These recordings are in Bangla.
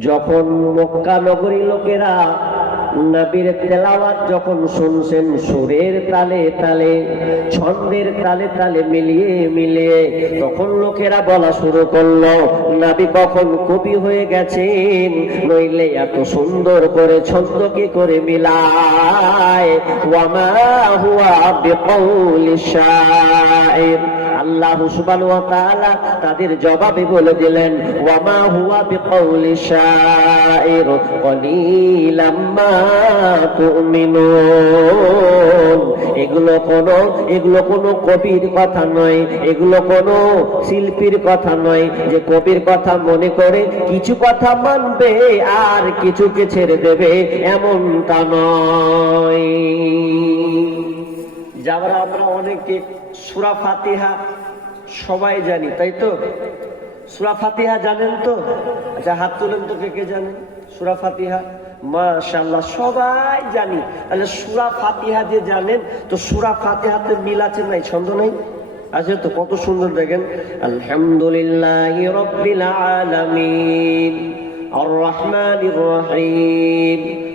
যখন মক্কা নগরী লোকেরা নবীর তেলাওয়াত যখন শুনছেন, সুরের তালে তালে, ছন্দের তালে তালে মিলিয়ে মিলিয়ে, তখন লোকেরা বলা শুরু করল, নবী কখন কবি হয়ে গেছেন? নইলে এত সুন্দর করে ছন্দ কি করে মিলায়? ওয়ামা হুয়া বিকৌলি শাইর। আল্লাহ ওয়া তাআলা তাদের জবাবে বলে দিলেন ওয়ামা হুয়া বিকৌলি শাইর কলিলাম এগুলো কোন এগুলো কোন কবির কথা নয়, এগুলো কোন শিল্পীর কথা নয়। যে কবির কথা মনে করে কিছু কথা মানবে আর কিছুকে ছেড়ে দেবে, এমনটা নয়। যারা আমরা অনেকে সুরা ফাতিহা সবাই জানি, তাই তো? সুরা ফাতিহা জানেন তো? আচ্ছা হাত তুলেন তো কে কে জানেন? সুরা ফাতিহা? মাশাল্লাহ সবাই জানি। তাহলে সুরা ফাতিহা যে জানেন, তো সুরা ফাতিহাতে মিল আছে নাই, ছন্দ নাই? আছে তো, কত সুন্দর দেখেন। আলহামদুলিল্লাহ রব্বিল আলামিন আর রহমানির রহিম।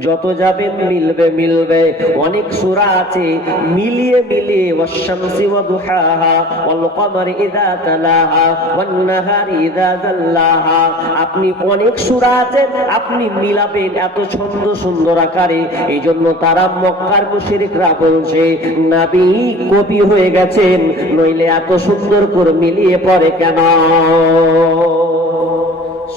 যত যাবেন মিলবে মিলবে। অনেক সূরা আছে, মিলিয়ে মিলিয়ে, ওয়াশ-শামসি ওয়া দুহাহা, ওয়াল কমারি ইযা তালাহা, ওয়ান নাহারি ইযা জাল্লাহা আপনি অনেক সূরা আছে, আপনি মিলাবেন এত ছন্দ সুন্দর আকারে। এই জন্য তারা মক্কার মুশরিকরা বলছে, নবী কবি হয়ে গেছেন, নইলে এত সুন্দর করে মিলিয়ে পড়ে কেন?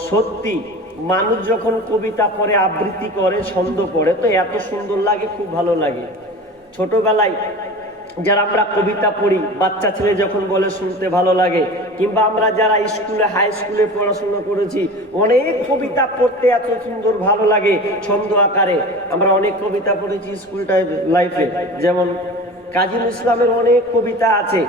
সত্যি। মানুষ যখন কবিতা পড়ে, আবৃত্তি করে, ছন্দ পড়ে, তো এত সুন্দর লাগে, খুব ভালো লাগে। ছোটবেলায় যারা আমরা কবিতা পড়ি, বাচ্চা ছেলে যখন বলে শুনতে ভালো লাগে, কিংবা আমরা যারা স্কুলে হাই স্কুলে পড়াশোনা করেছি, অনেক কবিতা পড়তে এত সুন্দর ভালো লাগে ছন্দ আকারে। আমরা অনেক কবিতা পড়েছি স্কুল লাইফে যেমন কাজী ইসলামের অনেক কবিতা আছে,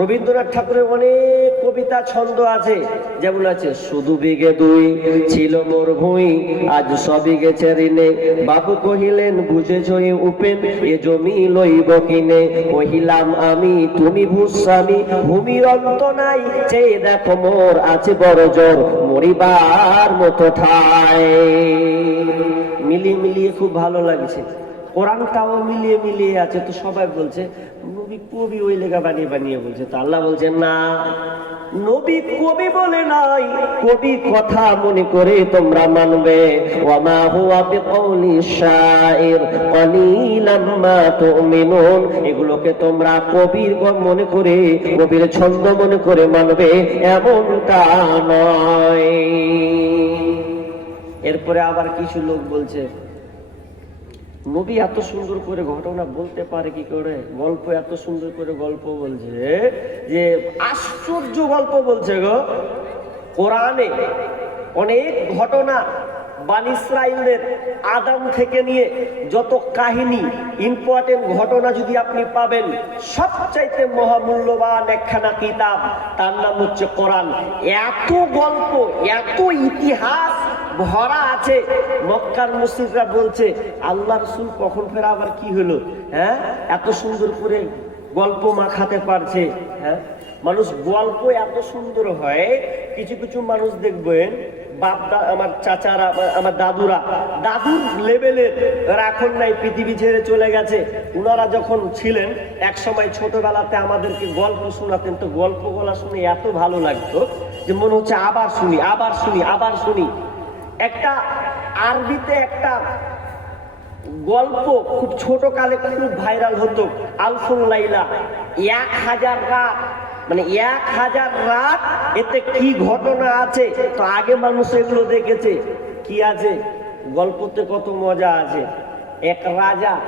রবীন্দ্রনাথ ঠাকুরের অনেক কবিতা ছন্দ আছে। যেমন আছে, শুধু বিঘে দুই ছিল মোর ভুঁই, আজ সবই গেছে ঋণে। বাবু কহিলেন বুঝেছই উপেন, এ জমি লইব কিনে। কহিলাম, আমি, তুমি ভূস্বামী ভূমির অন্ত নাই। চেয়ে দেখো মোর আছে বড় জোর মরিবার মতো ঠায় মিলিয়ে মিলিয়ে খুব ভালো লাগছে। কোরআনটাও মিলিয়ে মিলিয়ে আছে, তো সবাই বলছে নবী কবি ওই লেখা বানিয়ে বানিয়ে বলছে, তো আল্লাহ বলছেন না, নবী কবি বলে নাই, কবি কথা মনে করে তোমরা মানবে। হুয়া কলিলাম মা তুমিনুন। এগুলোকে তোমরা কবির মনে করে, কবির ছন্দ মনে করে মানবে, এমনটা নয়। এরপরে আবার কিছু লোক বলছে নবী এত সুন্দর করে ঘটনা বলতে পারে কি করে? গল্প এত সুন্দর করে গল্প বলছে যে আশ্চর্য গল্প বলছে গো। কোরআনে অনেক ঘটনা বান ইসরাইলদের আদাম থেকে নিয়ে যত কাহিনী ইম্পর্টেন্ট ঘটনা যদি আপনি পাবেন, সবচাইতে মহামূল্যবান একখানা কিতাব, তার নাম হচ্ছে কোরআন। এত গল্প, এত ইতিহাস ভরা আছে। মক্কার মুসলিমরা বলছে, আল্লাহ রসুল কখন ফেরা আবার কি হলো? হ্যাঁ? এত সুন্দর করে গল্প মাখাতে পারছে হ্যাঁ? মানুষ গল্প এত সুন্দর হয়, কিছু কিছু মানুষ দেখবেন, বাপদা, আমার চাচারা, আমার- দাদুরা, দাদুর লেভেলের এখন নাই, পৃথিবী ছেড়ে চলে গেছে। ওনারা যখন ছিলেন এক সময় ছোটবেলাতে আমাদেরকে গল্প শোনাতেন, তো গল্প গলা শুনে এত ভালো লাগতো যে মনে হচ্ছে আবার শুনি আবার শুনি আবার শুনি। একটা আরবিতে একটা গল্প খুব ছোট কালে খুব ভাইরাল হতো। আলফুল লাইলা। এক হাজার রাত। মানে এক হাজার রাত এতে কি ঘটনা আছে? তো আগে মানুষ এগুলো দেখেছে। কি আছে? গল্পতে কত মজা আছে। এক রাজা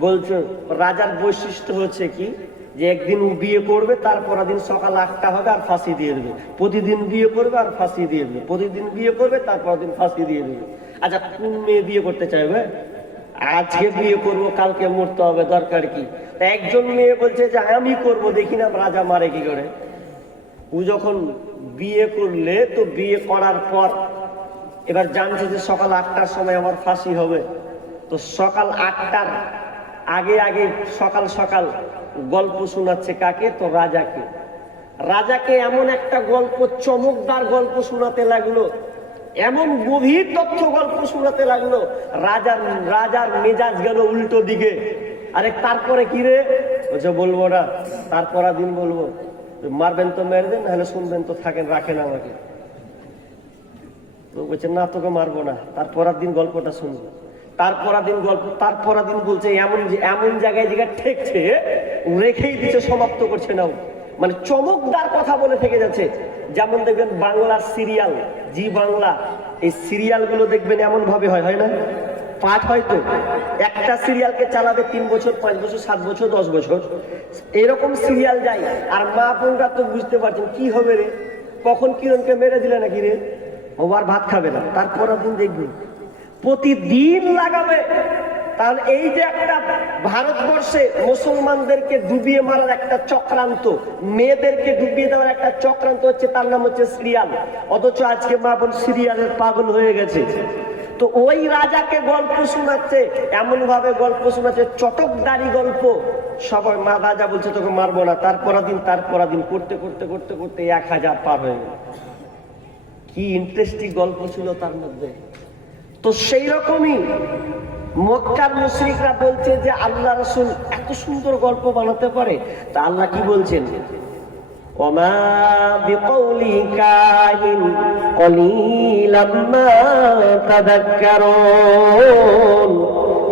বলছে, রাজার বৈশিষ্ট্য হচ্ছে কি? যে একদিন বিয়ে করবে তারপর দিন সকাল আটটা হবে, আর ফাঁসি দিয়ে দেবে। প্রতিদিন বিয়ে করবে, আর ফাঁসি দিয়ে দেবে। প্রতিদিন বিয়ে করবে তারপর দিন ফাঁসি দিয়ে দেবে। আচ্ছা কোন মেয়ে বিয়ে করতে চাইবে? আজকে বিয়ে করব, কালকে মরতে হবে, দরকার কি? একজন মেয়ে বলছে যে, আমি করব, দেখি না রাজা মারে কি করে? ও যখন বিয়ে করলে, তো বিয়ে করার পর, এবার জানছে যে সকাল আটটার সময় আমার ফাঁসি হবে। তো সকাল আটটার আগে আগে সকাল সকাল গল্প শোনাচ্ছে কাকে? তো রাজাকে। রাজাকে এমন একটা গল্প, চমকদার গল্প শোনাতে লাগল এমন গভীর তথ্য গল্প শোনাতে লাগল। রাজার রাজার মেজাজ গেল উল্টো দিকে। আরে তারপরে কি রে? বলছে বলব না, তারপর দিন বলব। মারবেন তো, মেরবেন, নাহলে শুনবেন তো, থাকেন, রাখেন আমাকে। তো বলছে, না, তোকে মারবো না, তারপর দিন গল্পটা শুনব। তারপর দিন গল্প, তারপর দিন বলছে, এমন এমন জায়গায় জায়গায় ঠেকছে, রেখেই দিচ্ছে সমাপ্ত করছে না মানে চমকদার কথা বলে থেকে যাচ্ছে। যেমন দেখবেন বাংলার সিরিয়াল জি বাংলা, এই সিরিয়ালগুলো দেখবেন এমন ভাবে হয় হয় না? পাঠ হয়তো। একটা সিরিয়ালকে চালাবে তিন বছর, পাঁচ বছর, সাত বছর, দশ বছর। এরকম সিরিয়াল যায় আর মা বোনরা তো বুঝতে পারছেন, কি হবে রে? কখন কিরণকে মেরে দিলে নাকি রে? ও আর ভাত খাবে না। তারপর দিন দেখবি প্রতিদিন লাগাবে। তাহলে এই যে একটা ভারতবর্ষে মুসলমানদেরকে ডুবিয়ে মারার একটা চক্রান্ত, মেয়েদেরকে ডুবিয়ে দেওয়ার একটা চক্রান্ত হচ্ছে, তার নাম হচ্ছে সিরিয়াল। অথচ আজকে মা বোন সিরিয়ালের পাগল হয়ে গেছে। তো ওই রাজাকে গল্প শোনাচ্ছে এমন ভাবে গল্প শোনাচ্ছে চটকদারি গল্প। সবাই মা, রাজা বলছে, তোকে মারবো না। তারপর দিন তারপর দিন করতে করতে করতে করতে এক হাজার পার হয়ে গেল। কি ইন্টারেস্টিং গল্প ছিল তার মধ্যে। তো সেই রকমই মক্কার মুশ্রিকরা বলছে যে আল্লাহ রসুল এত সুন্দর গল্প বানাতে পারে, তা আল্লাহ কি বলছেন? তাদাক্কারুন।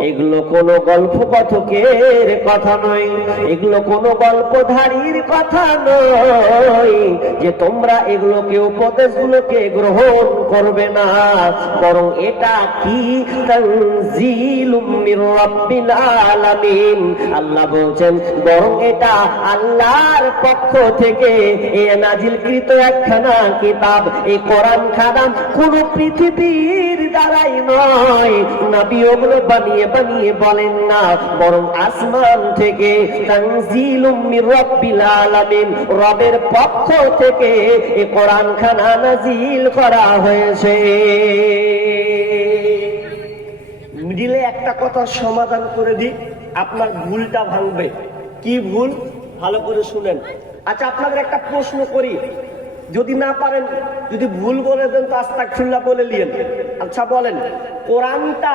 এগুলো কোনো গল্প কথকের কথা নয়, এগুলো কোনো গল্পধারীর কথা নয় যে তোমরা এগুলোকে উপদেশগুলোকে গ্রহণ করবে না। বরং এটা কি? আল্লাহ বলছেন, বরং এটা আল্লাহর পক্ষ থেকে এ নাজিলকৃত একখানা কিতাব এই কোরআন খানা কোন পৃথিবীর দ্বারাই নয়। নবী ওগুলো বানিয়ে বানিয়ে বলেন না, বরং আসমান থেকে রবের পক্ষ থেকে এই কোরআন খানা নাজিল করা হয়েছে। মিডিলে একটা কথা সমাধান করে দিই, আপনার ভুলটা ভাঙবে। কি ভুল? ভালো করে শুনেন। আচ্ছা আপনাদের একটা প্রশ্ন করি। যদি না পারেন, যদি ভুল বলে দেন তো আস্তাকফিল্লাহ বলে নিয়েন। আচ্ছা বলেন, কোরআনটা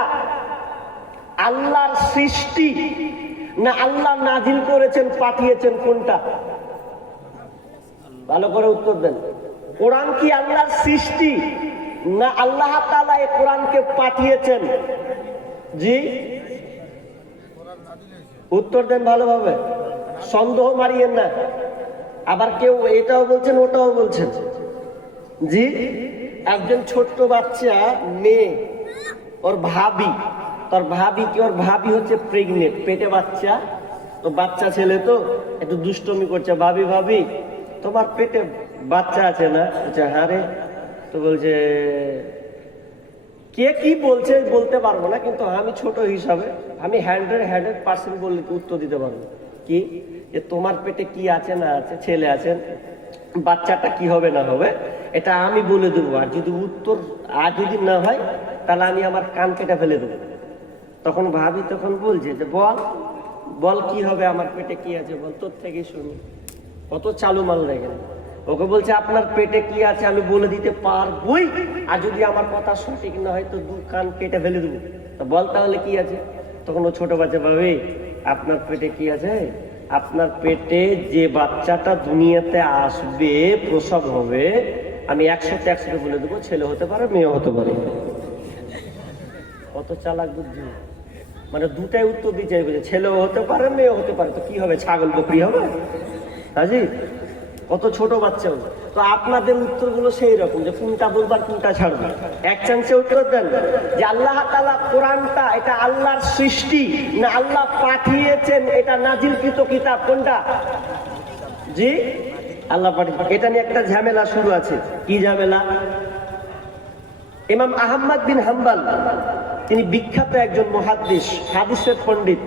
আল্লাহর সৃষ্টি না আল্লাহ নাজিল করেছেন, পাঠিয়েছেন কোনটা? ভালো করে উত্তর দেন। কোরআন কি আল্লাহর সৃষ্টি না আল্লাহ তাআলা এই কোরআনকে পাঠিয়েছেন? জি? উত্তর দেন ভালোভাবে। সন্দেহ মারিয়েন না। আবার কেউ এটাও বলছেন, ওটাও বলছেন। জি? একজন ছোট্ট বাচ্চা, মেয়ে, ওর ভাবি। তোর ভাবি কি, ওর ভাবি হচ্ছে প্রেগনেন্ট পেটে বাচ্চা। তো বাচ্চা ছেলে তো, একটু দুষ্টমি করছে। ভাবি ভাবি, তোমার পেটে বাচ্চা আছে না? বলছে হ্যাঁ রে। তো বলছে, কে কি বলছে বলতে পারব না, কিন্তু আমি ছোট হিসাবে, আমি হ্যান্ড্রেড হ্যান্ড্রেড পার্সেন্ট বলে উত্তর দিতে পারব? কি? যে তোমার পেটে কি আছে না আছে, ছেলে আছেন বাচ্চাটা কি হবে না হবে, এটা আমি বলে দেবো। আর যদি উত্তর আর যদি না হয়, তাহলে আমি আমার কান কেটে ফেলে দেবো। তখন ভাবি তখন বলছে যে, বল বল কি হবে, আমার পেটে কি আছে বল, তোর থেকে শুনি। কত চালু মাল লেগে ওকে বলছে, আপনার পেটে কি আছে আমি বলে দিতে পারবই, আর যদি আমার কথা সঠিক না হয়, তো দু কান কেটে ফেলে দেবো। বল তাহলে কি আছে? তখন ও ছোট বাচ্চা, ভাবে, আপনার পেটে কি আছে? আপনার পেটে যে বাচ্চাটা দুনিয়াতে আসবে, প্রসব হবে, আমি একসাথে একসাথে বলে দেবো, ছেলে হতে পারে, মেয়ে হতে পারে। কত চালাক বুদ্ধি। মানে দুটাই উত্তর দিতে চাইবে যে হতে পারে মেয়েও হতে পারে, তো কি হবে? ছাগল বকরি হবে? হাজি, কত ছোট বাচ্চা। তো আপনাদের উত্তরগুলো সেই রকম যে কোনটা বলবার কোনটা ছাড়বে। এক চান্সে উত্তর দেন। যে আল্লাহ তালা কোরআনটা, এটা আল্লাহর সৃষ্টি না আল্লাহ পাঠিয়েছেন, এটা নাজিলকৃত কিতাব কোনটা? জি? আল্লাহ পাঠিয়ে এটা নিয়ে একটা ঝামেলা শুরু আছে। কি ঝামেলা? ইমাম আহম্মদ বিন হাম্বাল, তিনি বিখ্যাত একজন মহাদ্দিস হাদিসের পণ্ডিত।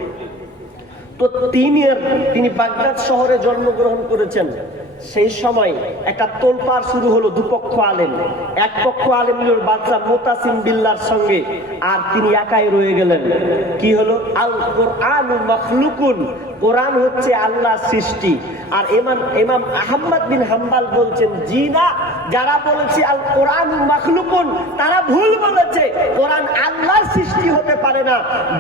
তো তিনি তিনি বাগদাদ শহরে জন্মগ্রহণ করেছেন। সেই সময় একটা তোলপাড় শুরু হলো দুপক্ষ আলেম। এক পক্ষ আলেম বাচ্চা মোতাসিম বিল্লার সঙ্গে, আর তিনি একাই রয়ে গেলেন। কি হলো? আল কোরআন মখলুকুন, কোরআন হচ্ছে আল্লাহ সৃষ্টি। আর ইমাম ইমাম আহমদ বিন হাম্বাল বলছেন, জি না, যারা বলেছে আল কোরআন মখলুকুন, তারা ভুল বলেছে। কোরআন আল্লাহর সৃষ্টি হতে পারে না,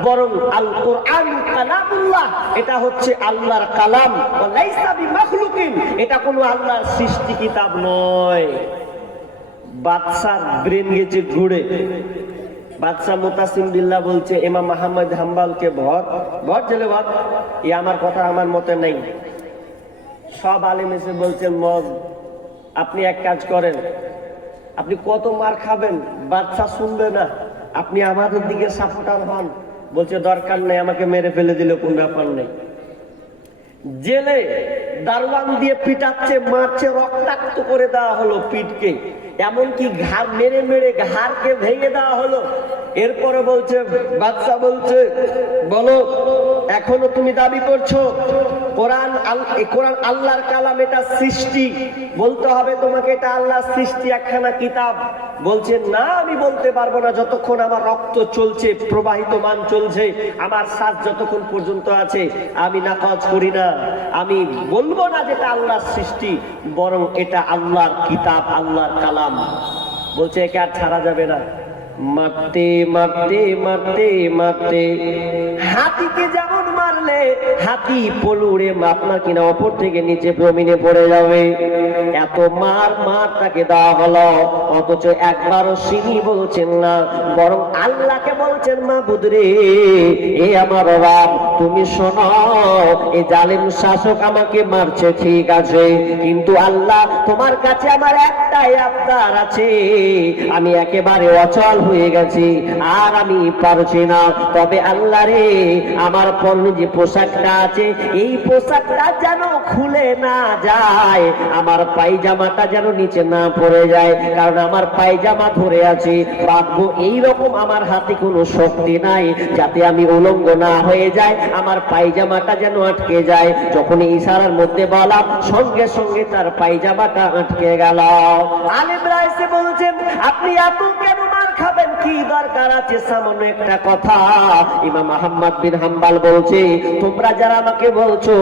বরং আল কোরআন কালামুল্লাহ, এটা হচ্ছে আল্লাহর কালাম। ও লাইসা বিমাখলুকিন, এটা কোনো আল্লাহর সৃষ্টি কিতাব নয়। বাদশার ব্রেন গেছে ঘুরে। বাদশাহ মুতাসিম বিল্লাহ বলছে, ইমাম মাহমদ হাম্বালকে ভর ভর জেলে ভর এ আমার কথা আমার মতে নেই। সব আলেম এসে বলছেন মগ আপনি এক কাজ করেন, আপনি কত মার খাবেন? বাচ্চা শুনবে না। আপনি আমাদের দিকে সাপোর্টার হন। বলছে, দরকার নেই, আমাকে মেরে ফেলে দিলে কোন ব্যাপার নেই। জেলে দারোয়ান দিয়ে পিটাচ্ছে, মারছে, রক্তাক্ত করে দেওয়া হলো পিটকে। এমনকি ঘাড় মেরে মেরে ঘাড়কে ভেঙে দেওয়া হলো। এরপরে বলছে বাচ্চা বলছে, বলো, এখনও তুমি দাবি করছ? কোরআন কোরআন আল্লাহর কালাম এটা সৃষ্টি। বলতে হবে তোমাকে এটা আল্লাহর সৃষ্টি একখানা কিতাব। বলছে, না, আমি বলতে পারব না। যতক্ষণ আমার রক্ত চলছে, প্রবাহিত মান চলছে, আমার শ্বাস যতক্ষণ পর্যন্ত আছে, আমি নাকচ করি না। আমি বলব না যেটা আল্লাহর সৃষ্টি, বরং এটা আল্লাহর কিতাব, আল্লাহর কালাম। বলছে, একে আর ছাড়া যাবে না। মারতে মারতে মারতে মারতে। হাতিকে যেমন মারলে, হাতি পলুড়ে আপনার কিনা ওপর থেকে নিচে জমিনে পড়ে যাবে। এত মার মার তাকে দেওয়া হলো। অথচ একবারও সিনি বলছেন না, বরং আল্লাহকে বলছেন মা বুদরে এ আমার বাপ তুমি শোনো, এ জালিম শাসক আমাকে মারছে, ঠিক আছে। কিন্তু আল্লাহ, তোমার কাছে আমার একটাই আবদার আছে। আমি একেবারে অচল হয়ে গেছি, আর আমি পারছি না। তবে আল্লাহ রে, আমার পরনে যে পোশাকটা আছে, এই পোশাকটা যেন খুলে না যায়, আমার পায়জামাটা যেন নিচে না পড়ে যায়, কারণ আমার পায়জামা ধরে আছে। বাঁধবো এইরকম আমার হাতে কোনো শক্তি নাই, যাতে আমি উলঙ্গ না হয়ে যায় আমার পায়জামাটা যেন আটকে যায়। যখন ইশারার মধ্যে বলা সঙ্গে সঙ্গে তার পায়জামাটা আটকে গেল। আলেমরা এসে বলছেন, আপনি এত কেন কি দরকার আছে একটা কথা? ইমাম আহম্মদ বিন হাম্বাল বলছে, তোমরা যারা আমাকে বলছো,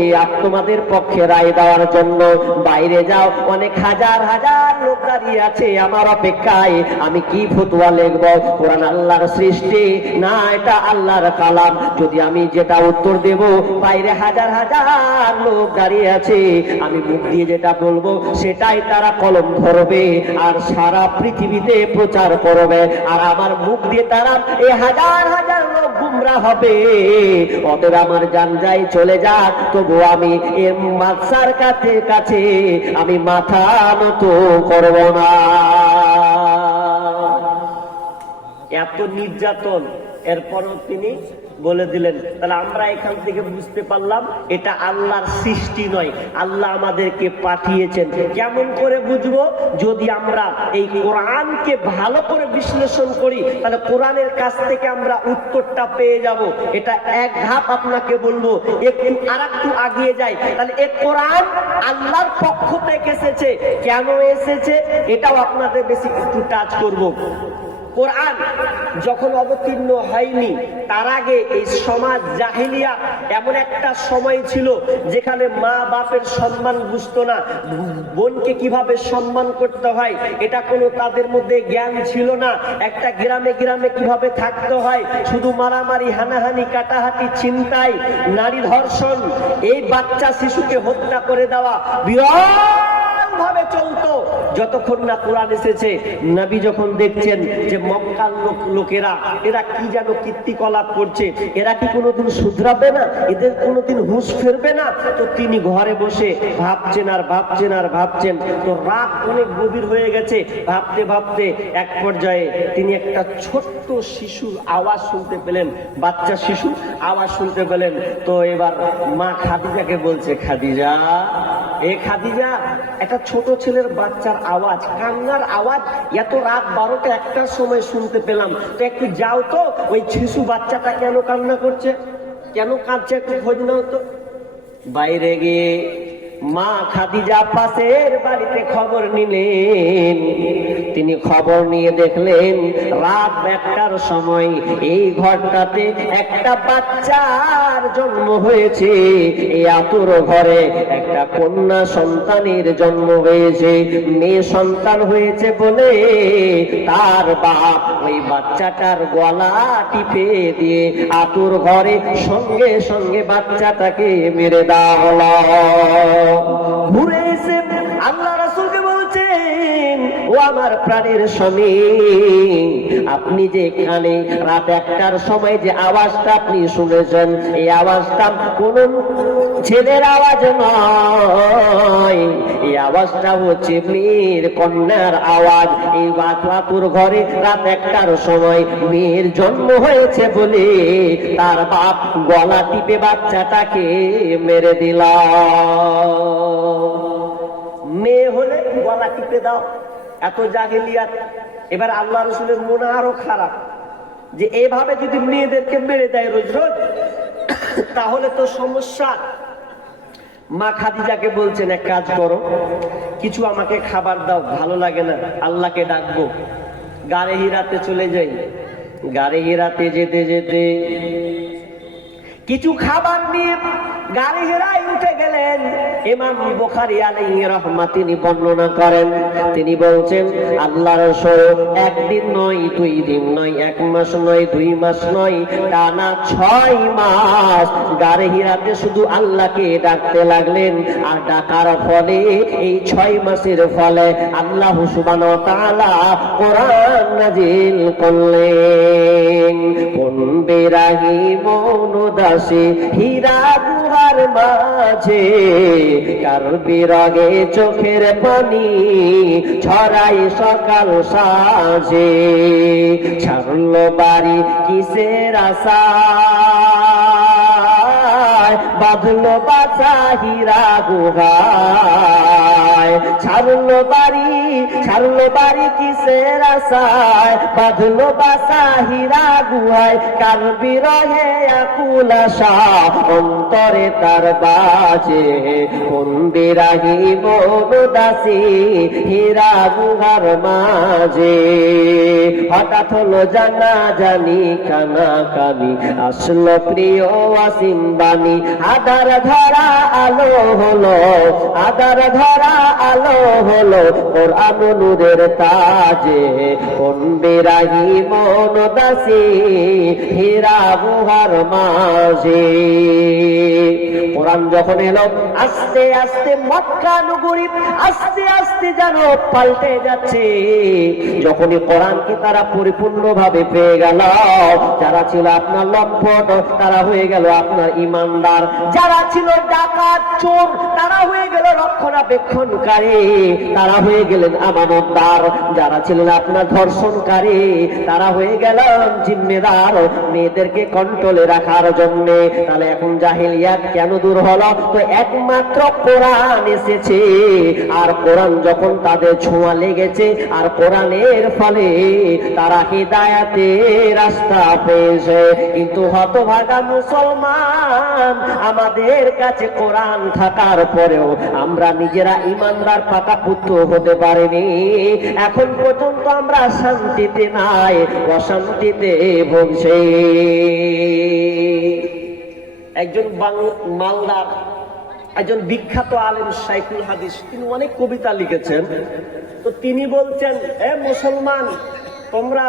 এই তোমাদের পক্ষে রায় দেওয়ার জন্য বাইরে যাও। অনেক হাজার হাজার লোক দাঁড়িয়ে আছে আমার অপেক্ষায়। আমি কি ফতুয়া লিখব? কোরআন আল্লাহর সৃষ্টি? না, এটা আল্লাহর কালাম। যদি আমি যেটা উত্তর দেব, বাইরে হাজার হাজার লোক দাঁড়িয়ে আছে। আমি মুখ দিয়ে যেটা বলব, সেটাই তারা কলম ধরবে। আর সারা পৃথিবীতে প্রচার করবে আর আমার মুখ দিয়ে তারা এ হাজার হাজার লোক গুমরা হবে। অতএব আমার জান যাই চলে যাক। তবু আমি এ মাসার কাছে কাছে আমি মাথা নত করব না। এত নির্যাতন। এরপরও তিনি বলে দিলেন, তাহলে আমরা এখান থেকে বুঝতে পারলাম এটা আল্লাহর সৃষ্টি নয়, আল্লাহ আমাদেরকে পাঠিয়েছেন। কেমন করে বুঝব? যদি আমরা এই কোরআনকে ভালো করে বিশ্লেষণ করি, তাহলে কোরআনের কাছ থেকে আমরা উত্তরটা পেয়ে যাব। এটা এক ধাপ আপনাকে বলব, একটু আর একটু আগিয়ে যাই। তাহলে এ কোরআন আল্লাহর পক্ষ থেকে এসেছে। কেন এসেছে? এটাও আপনাদের বেশি একটু টাচ করব। কোরআন যখন অবতীর্ণ হয়নি, তার আগে এই সমাজ জাহিলিয়া এমন একটা সময় ছিল যেখানে মা বাপের সম্মান বুঝতো না, বোনকে কীভাবে সম্মান করতে হয়, এটা কোনো তাদের মধ্যে জ্ঞান ছিল না। একটা গ্রামে গ্রামে কীভাবে থাকতে হয়, শুধু মারামারি, হানাহানি, কাটাহাটি, ছিনতাই, নারী ধর্ষণ, এই বাচ্চা শিশুকে হত্যা করে দেওয়া বিরাট ভাবে চলতো? যতক্ষণ না কোরআন এসেছে, নবী যখন দেখছেন যে মক্কার লোক লোকেরা, এরা কি যেন কীর্তিকলাপ করছে, এরা কি কোনোদিন শুধরাবে না? এদের কোনোদিন হুঁশ ফেরবে না? তো তিনি ঘরে বসে ভাবছেন আর ভাবছেন আর ভাবছেন। তো রাত অনেক গভীর হয়ে গেছে। ভাবতে ভাবতে এক পর্যায়ে তিনি একটা ছোট্ট শিশুর আওয়াজ শুনতে পেলেন। বাচ্চা শিশু আওয়াজ শুনতে পেলেন। তো এবার মা খাদিজাকে বলছে, খাদিজা, এ খাদিজা, একটা ছোট ছেলের বাচ্চার আওয়াজ কান্নার আওয়াজ। এত রাত বারোটা একটার সময় শুনতে পেলাম। তো একটু যাও তো, ওই শিশু বাচ্চাটা কেন কান্না করছে? কেন কাঁদছে একটু খোঁজ নাও তো। বাইরে গিয়ে মা খাদিজা পাশের বাড়িতে খবর নিলেন। তিনি খবর নিয়ে দেখলেন, রাত একটার সময় এই ঘরটাতে একটা বাচ্চার জন্ম হয়েছে। এই আতুর ঘরে একটা কন্যা সন্তানের জন্ম হয়েছে। মেয়ে সন্তান হয়েছে বলে তার বাপ ওই বাচ্চাটার গলা টিপে দিয়ে আতুর ঘরে সঙ্গে সঙ্গে বাচ্চাটাকে মেরে দেওয়া হলো। ঘুরে এসে আল্লাহ আমার প্রাণের স্বামী আপনি যে এখানে রাত একটার সময় যে আওয়াজটা আপনি শুনেছেন, এই আওয়াজটা কোন ছেলের আওয়াজ নয়। এই আওয়াজটা হচ্ছে মেয়ের কন্যার আওয়াজ। এই বাতলাপুর ঘরে রাত একটার সময় মেয়ের জন্ম হয়েছে বলে তার বাপ গলা টিপে বাচ্চাটাকে মেরে দিল। মেয়ে হলে গলা টিপে দাও। এত জাহেলিয়াত। এবার আল্লাহ রসুলের মনে আরও খারাপ যে এভাবে যদি মেয়েদেরকে মেরে দেয় রোজ রোজ, তাহলে তো সমস্যা। মা খাদিজাকে বলছেন, এক কাজ করো, কিছু আমাকে খাবার দাও, ভালো লাগে না, আল্লাহকে ডাকবো। গাড়ে হিরাতে চলে যাই, গাড়ে হিরাতে যেতে যেতে। কিছু খাবার নিয়ে গাড়ি উঠে গেলেন। ইমাম বুখারী রাহমাত তিনি বর্ণনা করেন। তিনি বলছেন, আল্লাহর রসূল একদিন নয়, দুই দিন নয়, এক মাস নয়, দুই মাস নয়, টানা ছয় মাস গাড়ি হিরাতে শুধু আল্লাহকে ডাকতে লাগলেন। আর ডাকার ফলে এই ছয় মাসের ফলে আল্লাহ সুবহানাহু ওয়া তাআলা কোরআন নাজিল করলেন। কোন বেরাহি মনুদাসে, হীরা গুহার মাঝে, কার বিরাগে চোখের পানি ছড়াই সকাল সাজে ছাড়ল বাড়ি কিসের আশা? বাঁধল বাসা হীরা গুহায় ছাড়লো বাড়ি ছাড়লো বাড়ি কিসের আশায়? বাঁধলো বাসা হীরা গুহায়, কার বিরহে আকুল আশা? অন্তরে তার বাজে কোন বিরাহি বনদাসী, হীরা গুহার মাঝে। হঠাৎ হলো জানা জানি কানা কানি আসলো প্রিয় আসিম বাণী। আদার ধরা আলো হলো, আদার ধরা আলো হলো ওর আনুরের তাজে। কোন মন দাসী হীরা বুহার মাঝে। কোরআন যখন এলো, আস্তে আস্তে মক্কা নগরী আস্তে আস্তে যেন পাল্টে যাচ্ছে। যখনই কোরআনকে তারা পরিপূর্ণভাবে পেয়ে গেল, যারা ছিল আপনার লম্পট, তারা হয়ে গেল আপনার ইমানদার। যারা ছিল ডাকাত, চোর, তারা হয়ে গেল রক্ষণাবেক্ষণকারী তারা হয়ে গেলেন আমানতদার। যারা ছিলেন আপনার ধর্ষণকারী, তারা হয়ে গেলেন জিম্মেদার। মেয়েদেরকে কন্ট্রোলে রাখার জন্য। তাহলে এখন জাহিলিয়াত কেন দূর হলো? তো একমাত্র কোরআন এসেছে। আর কোরআন যখন তাদের ছোঁয়া লেগেছে, আর কোরআনের ফলে তারা হৃদায়াতে রাস্তা পেয়েছে। কিন্তু হতভাগা মুসলমান আমাদের কাছে কোরআন থাকার পরেও আমরা নিজেরা ইমানদার পাকা পুত্র হতে পারিনি। এখন পর্যন্ত আমরা শান্তিতে নাই, অশান্তিতে ভুগছে। একজন মালদার, একজন বিখ্যাত আলেম সাইকুল হাদিস, তিনি অনেক কবিতা লিখেছেন। তো তিনি বলছেন, এ মুসলমান, তোমরা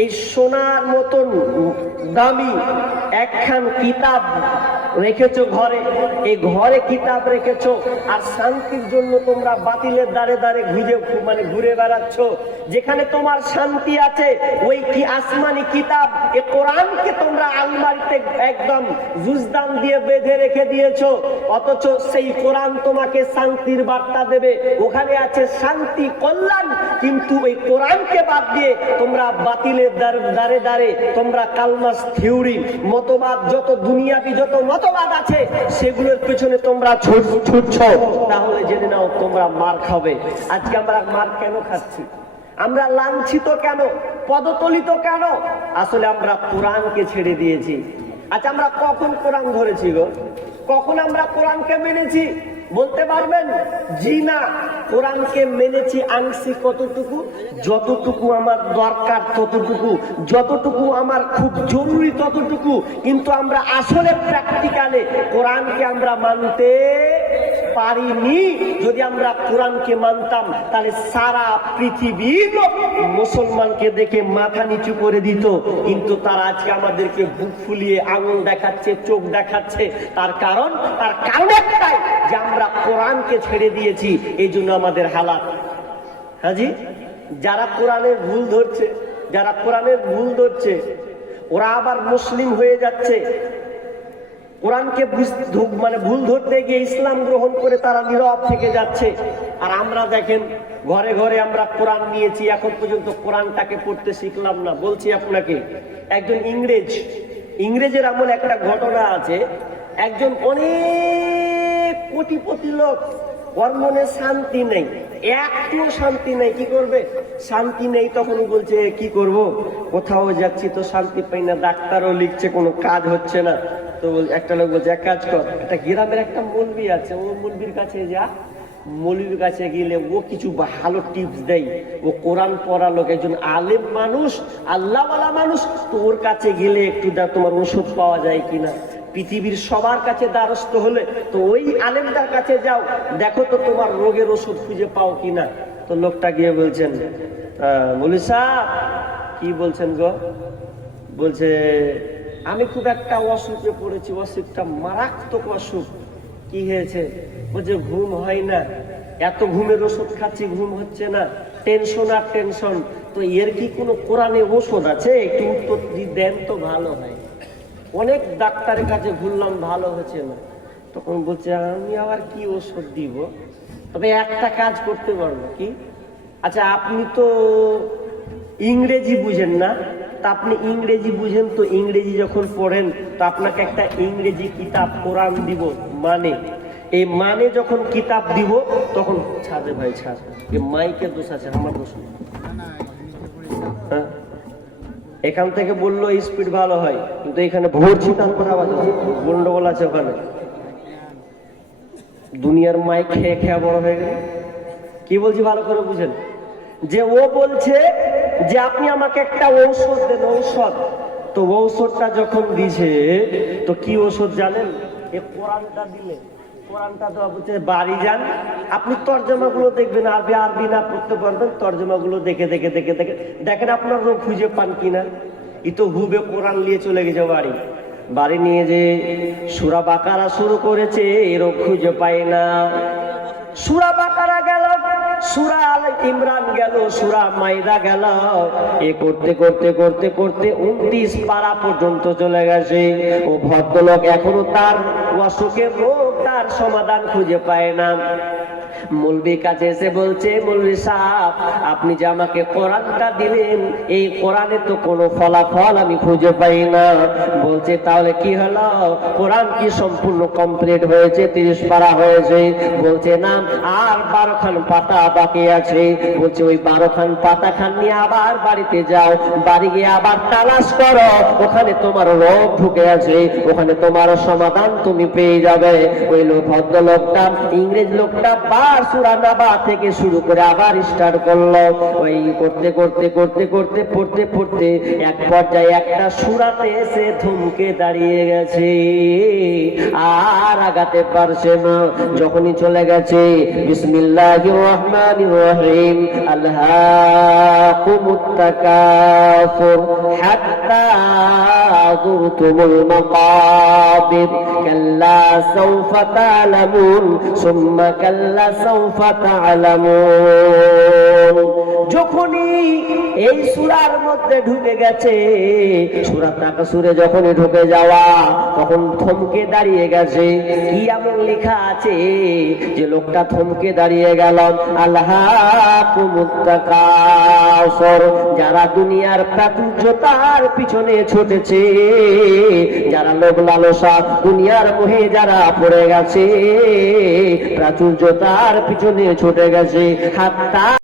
এই সোনার মতন দামি একখান কিতাব রেখেছো ঘরে, এই ঘরে কিতাব রেখেছো, আর শান্তির জন্য তোমরা বাতিলের দ্বারে দ্বারে ঘুরে মানে ঘুরে বেড়াচ্ছ। যেখানে তোমার শান্তি আছে, ওই কি আসমানি কিতাব, এ কোরআনকে তোমরা আলমারিতে একদম জুজদান দিয়ে বেঁধে রেখে দিয়েছ। অথচ সেই কোরআন তোমাকে শান্তির বার্তা দেবে। ওখানে আছে শান্তি কল্যাণ, কিন্তু ওই কোরআনকে বাদ দিয়ে তোমরা বাতিলের তোমরা কালমাস থিওরি, মতবাদ, যত দুনিয়াবি যত মতবাদ আছে, সেগুলোর পেছনে তোমরা ছুটছ। তাহলে জেনে নাও তোমরা মার খাবে। আজকে আমরা মার কেন খাচ্ছি? আমরা লাঞ্ছিত কেন? পদতলিত কেন? আসলে আমরা কোরআনকে ছেড়ে দিয়েছি। আচ্ছা আমরা কখন কোরআন ধরেছি গো? কখন আমরা কোরআনকে মেনেছি? বলতে পারবেন, জি না, কোরআনকে মেনেছি আংশি কতটুকু? যতটুকু আমার দরকার ততটুকু, যতটুকু আমার খুব জরুরি ততটুকু। কিন্তু আমরা আসলে প্র্যাকটিক্যালে কোরআনকে আমরা মানতে পারিনি। যদি আমরা কোরআনকে মানতাম, তাহলে সারা পৃথিবীর মুসলমানকে দেখে মাথা নিচু করে দিত। কিন্তু তারা আজকে আমাদেরকে বুক ফুলিয়ে আঙুল দেখাচ্ছে, চোখ দেখাচ্ছে। তার কারণ তার কারণ একটাই, যে আমরা কোরআনকে ছেড়ে দিয়েছি এই জন্য আমাদের হালাত। হাজি, যারা কোরআনের ভুল ধরছে, যারা কোরআনের ভুল ধরছে, ওরা আবার মুসলিম হয়ে যাচ্ছে। কোরআনকে মানে ভুল ধরতে গিয়ে ইসলাম গ্রহণ করে তারা নীরব থেকে যাচ্ছে। আর আমরা দেখেন, ঘরে ঘরে আমরা কোরআন নিয়েছি, এখন পর্যন্ত কোরআনটাকে পড়তে শিখলাম না। বলছি আপনাকে, একজন ইংরেজ, ইংরেজের আমল একটা ঘটনা আছে। একজন অনেক কোটিপতি লোক ওর মনে শান্তি নেই। একটুও শান্তি নেই, কি করবে? শান্তি নেই তখন বলছে কি করব? কোথাও যাচ্ছি তো শান্তি পাই না, ডাক্তারও লিখছে, কোনো কাজ হচ্ছে না। তো একটা লোক বলছে, এক কাজ কর। একটা গ্রামের একটা মলবি আছে, ও মলবির কাছে যা মৌলবীর কাছে গেলে ও কিছু ভালো টিপস দেয়। ও কোরআন পড়া লোক, একজন আলেম মানুষ, আল্লাহওয়ালা মানুষ, তো ওর কাছে গেলে একটু তোমার ওষুধ পাওয়া যায় কিনা? পৃথিবীর সবার কাছে দ্বারস্থ হলে তো ওই আলেমদার কাছে যাও, দেখো তো তোমার রোগের ওষুধ খুঁজে পাও কিনা। তো লোকটা গিয়ে বলছেন বলি কি বলছেন গো? বলছে, আমি খুব একটা অসুখে পড়েছি, অসুখটা মারাত্মক অসুখ। কি হয়েছে? বলছে, ঘুম হয় না। এত ঘুমের ওষুধ খাচ্ছি, ঘুম হচ্ছে না। টেনশন আর টেনশন তো এর কি কোনো কোরআনে ওষুধ আছে? একটু উত্তর দেন তো, ভালো হয়। অনেক ডাক্তারের কাছে ঘুরলাম ভালো হয়েছে না। তখন বলছে, আমি আবার কি ওষুধ দিব? তবে একটা কাজ করতে পারব কি? আচ্ছা আপনি তো ইংরেজি বুঝেন না। তা আপনি ইংরেজি বুঝেন তো, ইংরেজি যখন পড়েন, তো আপনাকে একটা ইংরেজি কিতাব, কোরআন দিব মানে। এই মানে যখন কিতাব দিব, তখন ছাড়ে ভাই ছাড় এ মাইকের দোষ আছে, আমার দোষ হ্যাঁ? এখান থেকে বলল স্পিড ভালো হয়, কিন্তু এখানে ভরছি তারপর আওয়াজ। গন্ডগোল আছে ওখানে। দুনিয়ার মাইক খেয়ে খেয়ে বড় হয়ে গেল। কি বলছি ভালো করে বুঝেন? যে ও বলছে যে আপনি আমাকে একটা ঔষধ দেন, ঔষধ। তো ঔষধটা যখন দিছে, তো কি ওষুধ জানেন? এ কোরআনটা দিলে। কোরআনটা দেওয়া বলছে বাড়ি যান আপনি দেখবেন, আরবি আরবি না পড়তে পারবেন দেখে দেখে দেখে দেখে। দেখেন আপনার রোগ খুঁজে পান কিনা? ই তো হুবে কোরআন নিয়ে চলে গেছে বাড়ি। বাড়ি নিয়ে যে সুরা বাকারা শুরু করেছে রোগ খুঁজে পায় না। সুরা বাকারা গেল, সুরা আল ইমরান গেল, সুরা মাইদা গেল। এ করতে করতে করতে করতে উনত্রিশ পারা পর্যন্ত চলে গেছে। ও ভদ্রলোক এখনও তার অসুখের রোগ তার সমাধান খুঁজে পায় না। মৌলবীর কাছে এসে বলছে মৌলবী আপনি যে আমাকে কোরআনটা দিলেন, এই কোরআনে তো কোনো ফলাফল আমি খুঁজে পাই না। বলছে, তাহলে কি হলো? কোরআন কি সম্পূর্ণ কমপ্লিট হয়েছে, তিরিশ পারা হয়েছে? বলছে, না, আর বারো খান পাতা বাকি আছে। বলছে, ওই বারো খান পাতা খান নিয়ে আবার বাড়িতে যাও। বাড়ি গিয়ে আবার তালাশ করো। ওখানে তোমার রোগ ঢুকে আছে, ওখানে তোমার সমাধান তুমি পেয়ে যাবে। ওই লোক ভদ্রলোকটা, ইংরেজ লোকটা বার সুরা নাবা থেকে শুরু করে আবার স্টার্ট করল। ওই করতে করতে করতে করতে, পড়তে পড়তে এক পর্যায়ে একটা সুরাতে এসে থমকে দাঁড়িয়ে গেছে। আর আগাতে পারছে না। যখনই চলে গেছে বিসমিল্লাহির রহমানির রহিম যুরতুমুল মাকাবির, কাল্লা সাউফা যখনই এই সুরার মধ্যে ঢুকে গেছে যখনই ঢুকে যাওয়া, তখন থমকে দাঁড়িয়ে গেছে। কি এমন লেখা আছে যে লোকটা থমকে দাঁড়িয়ে গেল আল্লাহ যারা দুনিয়ার প্রাচুর্যতার পিছনে ছুটেছে, যারা লোক লালসা, দুনিয়ার মোহে যারা পড়ে গেছে প্রাচুর্যতার পিছনে ছুটে গেছে। হাত্তা